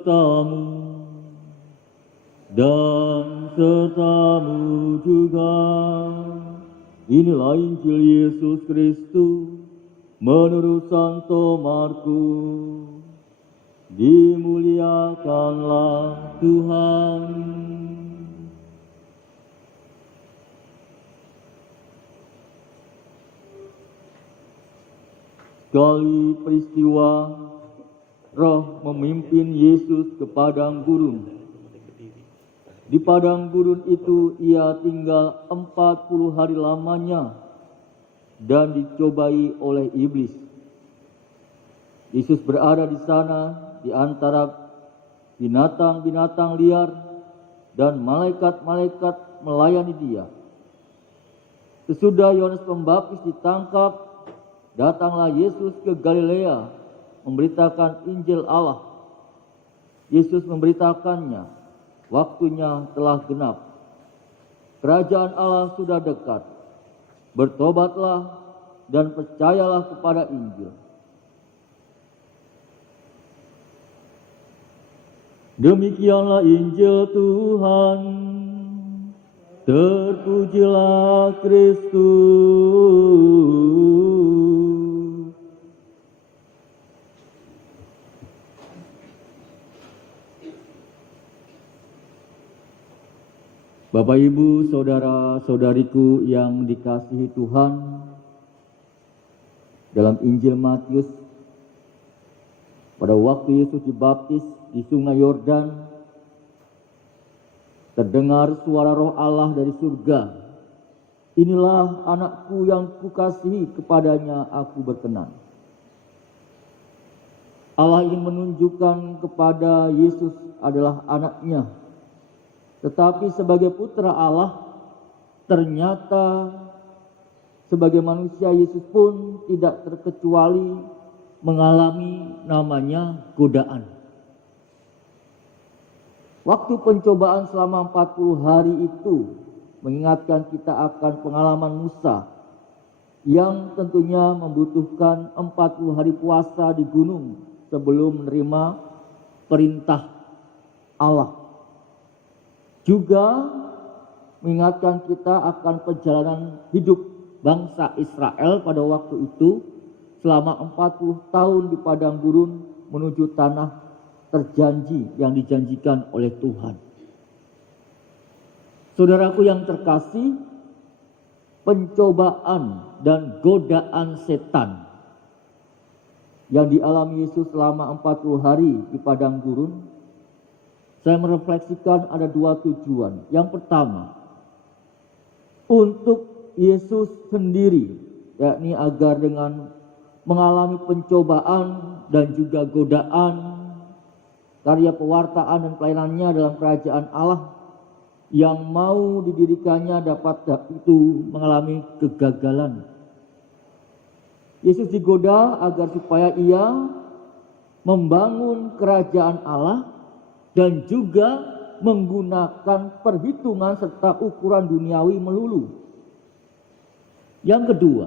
sertamu dan sertamu juga. Inilah Injil Yesus Kristus menurut Santo Markus. Dimuliakanlah Tuhan. Sekali peristiwa, Roh memimpin Yesus ke padang gurun. Di padang gurun itu ia tinggal 40 hari lamanya dan dicobai oleh iblis. Yesus berada di sana di antara binatang-binatang liar dan malaikat-malaikat melayani dia. Sesudah Yohanes Pembaptis ditangkap, datanglah Yesus ke Galilea memberitakan Injil Allah. Yesus memberitakannya, waktunya telah genap. Kerajaan Allah sudah dekat. Bertobatlah dan percayalah kepada Injil. Demikianlah Injil Tuhan. Terpujilah Kristus. Bapak, Ibu, saudara-saudariku yang dikasihi Tuhan, dalam Injil Matius, pada waktu Yesus dibaptis di Sungai Yordan, terdengar suara Roh Allah dari surga. Inilah anakku yang kukasihi, kepadanya aku berkenan. Allah ingin menunjukkan kepada Yesus adalah anaknya. Tetapi sebagai putra Allah, ternyata sebagai manusia Yesus pun tidak terkecuali mengalami namanya godaan. Waktu pencobaan selama 40 hari itu mengingatkan kita akan pengalaman Musa yang tentunya membutuhkan 40 hari puasa di gunung sebelum menerima perintah Allah. Juga mengingatkan kita akan perjalanan hidup bangsa Israel pada waktu itu selama 40 tahun di padang gurun menuju tanah terjanji yang dijanjikan oleh Tuhan. Saudaraku yang terkasih, pencobaan dan godaan setan yang dialami Yesus selama 40 hari di padang gurun, saya merefleksikan ada dua tujuan. Yang pertama, untuk Yesus sendiri, yakni agar dengan mengalami pencobaan dan juga godaan, karya pewartaan dan pelayanannya dalam kerajaan Allah yang mau didirikannya dapat itu mengalami kegagalan. Yesus digoda agar supaya ia membangun kerajaan Allah dan juga menggunakan perhitungan serta ukuran duniawi melulu. Yang kedua,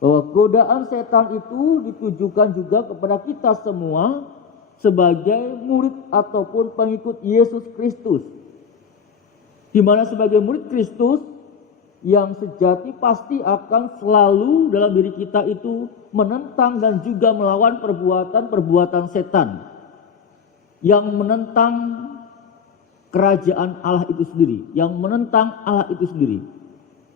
bahwa godaan setan itu ditujukan juga kepada kita semua sebagai murid ataupun pengikut Yesus Kristus. Di mana sebagai murid Kristus yang sejati pasti akan selalu dalam diri kita itu menentang dan juga melawan perbuatan-perbuatan setan yang menentang kerajaan Allah itu sendiri, yang menentang Allah itu sendiri.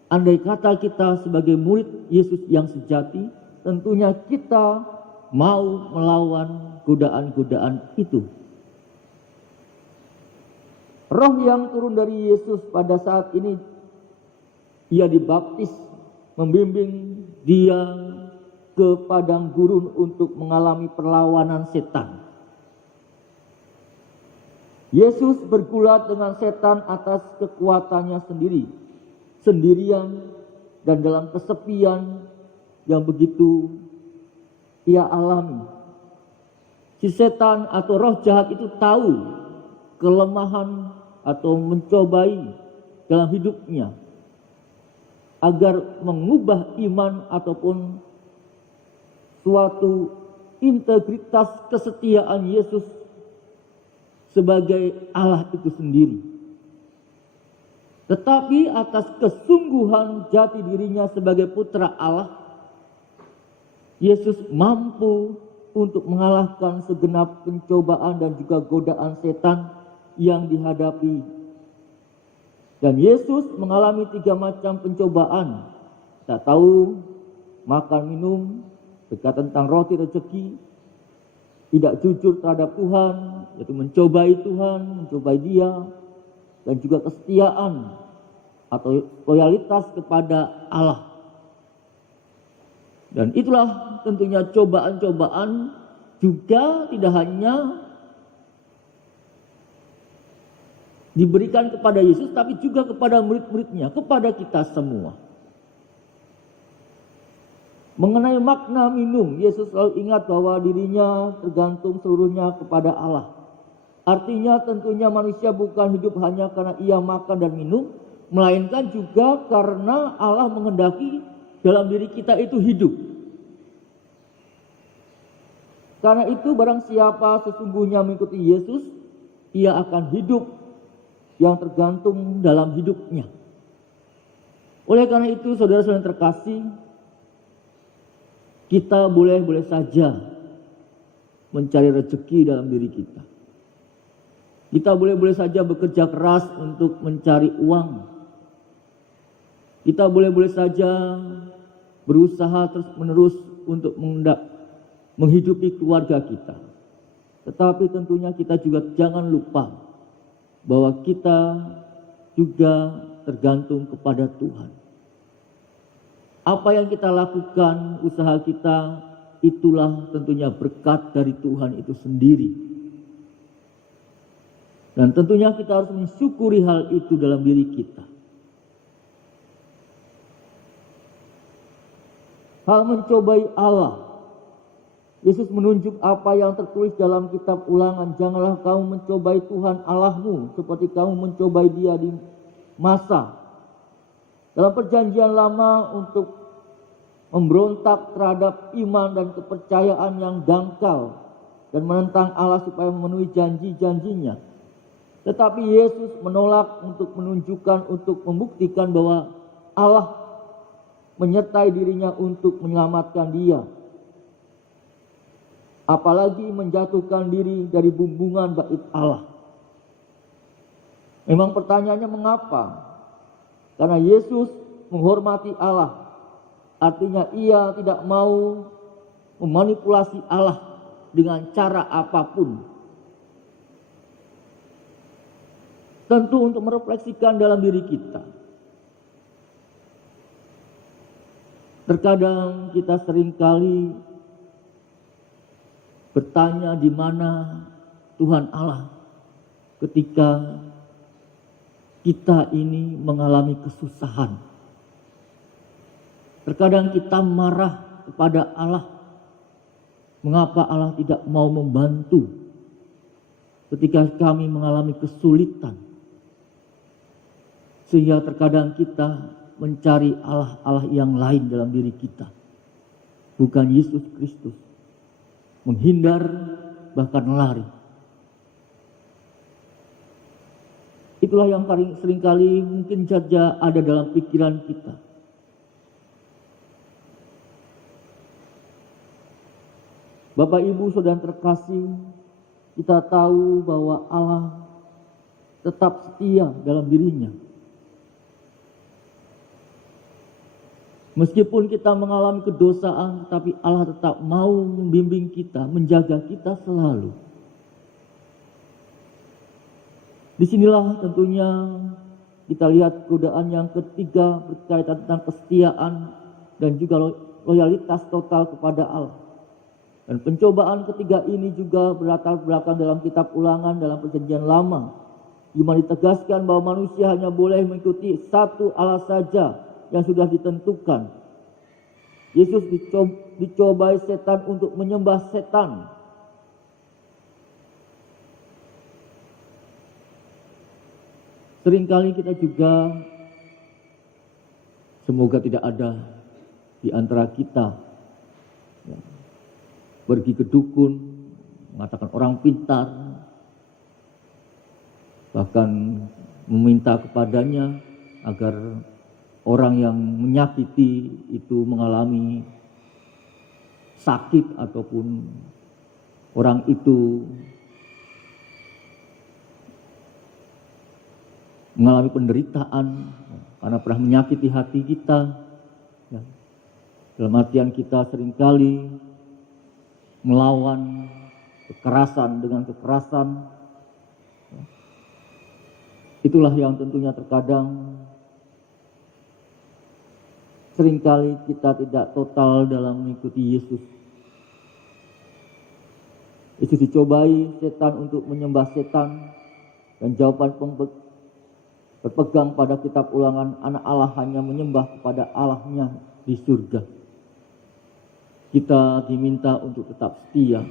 Andai kata kita sebagai murid Yesus yang sejati, tentunya kita mau melawan godaan-godaan itu. Roh yang turun dari Yesus pada saat ini, ia dibaptis, membimbing dia ke padang gurun untuk mengalami perlawanan setan. Yesus bergulat dengan setan atas kekuatannya sendiri, sendirian dan dalam kesepian yang begitu ia alami. Si setan atau roh jahat itu tahu kelemahan atau mencobai dalam hidupnya agar mengubah iman ataupun suatu integritas kesetiaan Yesus sebagai Allah itu sendiri, tetapi atas kesungguhan jati dirinya sebagai putra Allah, Yesus mampu untuk mengalahkan segenap pencobaan dan juga godaan setan yang dihadapi. Dan Yesus mengalami 3 macam pencobaan. Kita tahu, makan minum, dekat tentang roti rezeki, tidak jujur terhadap Tuhan, yaitu mencobai Tuhan, mencobai Dia, dan juga kesetiaan atau loyalitas kepada Allah. Dan itulah tentunya cobaan-cobaan juga tidak hanya diberikan kepada Yesus, tapi juga kepada murid-muridnya, kepada kita semua. Mengenai makna minum, Yesus selalu ingat bahwa dirinya tergantung seluruhnya kepada Allah. Artinya tentunya manusia bukan hidup hanya karena ia makan dan minum, melainkan juga karena Allah menghendaki dalam diri kita itu hidup. Karena itu barang siapa sesungguhnya mengikuti Yesus, ia akan hidup yang tergantung dalam hidupnya. Oleh karena itu saudara-saudara yang terkasih, kita boleh saja mencari rezeki dalam diri kita. Kita boleh saja bekerja keras untuk mencari uang. Kita boleh saja berusaha terus-menerus untuk menghidupi keluarga kita. Tetapi tentunya kita juga jangan lupa bahwa kita juga tergantung kepada Tuhan. Apa yang kita lakukan, usaha kita, itulah tentunya berkat dari Tuhan itu sendiri. Dan tentunya kita harus mensyukuri hal itu dalam diri kita. Hal mencobai Allah. Yesus menunjuk apa yang tertulis dalam kitab Ulangan. Janganlah kamu mencobai Tuhan Allahmu seperti kamu mencobai Dia di masa. Dalam perjanjian lama untuk memberontak terhadap iman dan kepercayaan yang dangkal dan menentang Allah supaya memenuhi janji-janjinya. Tetapi Yesus menolak untuk menunjukkan, untuk membuktikan bahwa Allah menyertai dirinya untuk menyelamatkan dia. Apalagi menjatuhkan diri dari bumbungan bait Allah. Memang pertanyaannya mengapa? Karena Yesus menghormati Allah. Artinya ia tidak mau memanipulasi Allah dengan cara apapun. Tentu untuk merefleksikan dalam diri kita. Terkadang kita seringkali bertanya di mana Tuhan Allah ketika kita ini mengalami kesusahan. Terkadang kita marah kepada Allah. Mengapa Allah tidak mau membantu ketika kami mengalami kesulitan? Sehingga terkadang kita mencari Allah-Allah yang lain dalam diri kita. Bukan Yesus Kristus. Menghindar bahkan lari. Itulah yang paling seringkali mungkin saja ada dalam pikiran kita. Bapak Ibu saudara terkasih, kita tahu bahwa Allah tetap setia dalam dirinya. Meskipun kita mengalami kedosaan, tapi Allah tetap mau membimbing kita, menjaga kita selalu. Disinilah tentunya kita lihat godaan yang ketiga berkaitan tentang kesetiaan dan juga loyalitas total kepada Allah. Dan pencobaan ketiga ini juga berlatar belakang dalam kitab Ulangan dalam perjanjian lama. Di mana ditegaskan bahwa manusia hanya boleh mengikuti satu Allah saja yang sudah ditentukan. Yesus dicobai setan untuk menyembah setan. Seringkali kita juga, semoga tidak ada di antara kita ya, pergi ke dukun, mengatakan orang pintar, bahkan meminta kepadanya agar orang yang menyakiti itu mengalami sakit ataupun orang itu mengalami penderitaan karena pernah menyakiti hati kita. Dalam artian kita seringkali melawan kekerasan dengan kekerasan. Itulah yang tentunya terkadang seringkali kita tidak total dalam mengikuti Yesus. Yesus dicobai setan untuk menyembah setan, dan jawaban berpegang pada kitab Ulangan, anak Allah hanya menyembah kepada Allahnya di surga. Kita diminta untuk tetap setia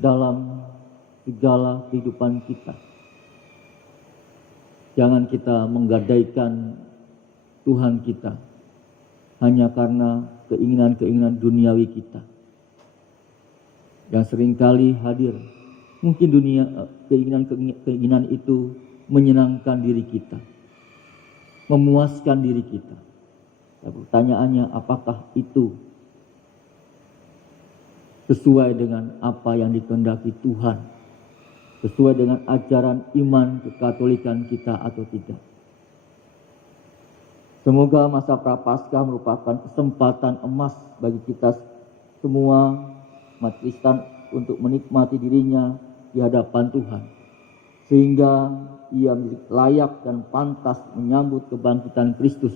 dalam segala kehidupan kita. Jangan kita menggadaikan Tuhan kita hanya karena keinginan-keinginan duniawi kita yang seringkali hadir. Mungkin keinginan itu menyenangkan diri kita, memuaskan diri kita. Pertanyaannya, apakah itu sesuai dengan apa yang dikehendaki Tuhan? Sesuai dengan ajaran iman kekatolikan kita atau tidak? Semoga masa Prapaskah merupakan kesempatan emas bagi kita semua umat Kristen untuk menikmati dirinya di hadapan Tuhan, sehingga ia menjadi layak dan pantas menyambut kebangkitan Kristus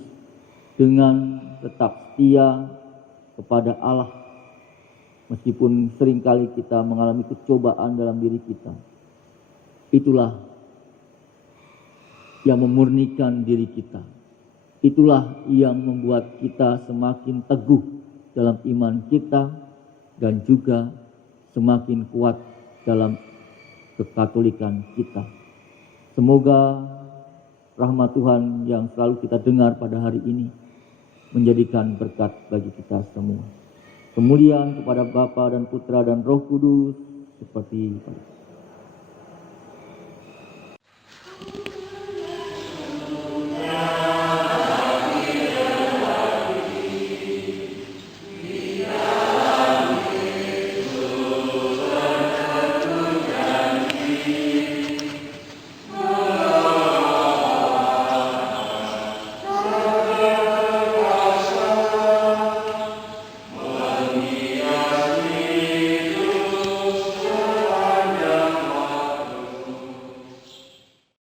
dengan tetap setia kepada Allah, meskipun seringkali kita mengalami kecobaan dalam diri kita. Itulah yang memurnikan diri kita. Itulah yang membuat kita semakin teguh dalam iman kita dan juga semakin kuat dalam kekatolikan kita. Semoga rahmat Tuhan yang selalu kita dengar pada hari ini menjadikan berkat bagi kita semua. Kemuliaan kepada Bapa dan Putra dan Roh Kudus seperti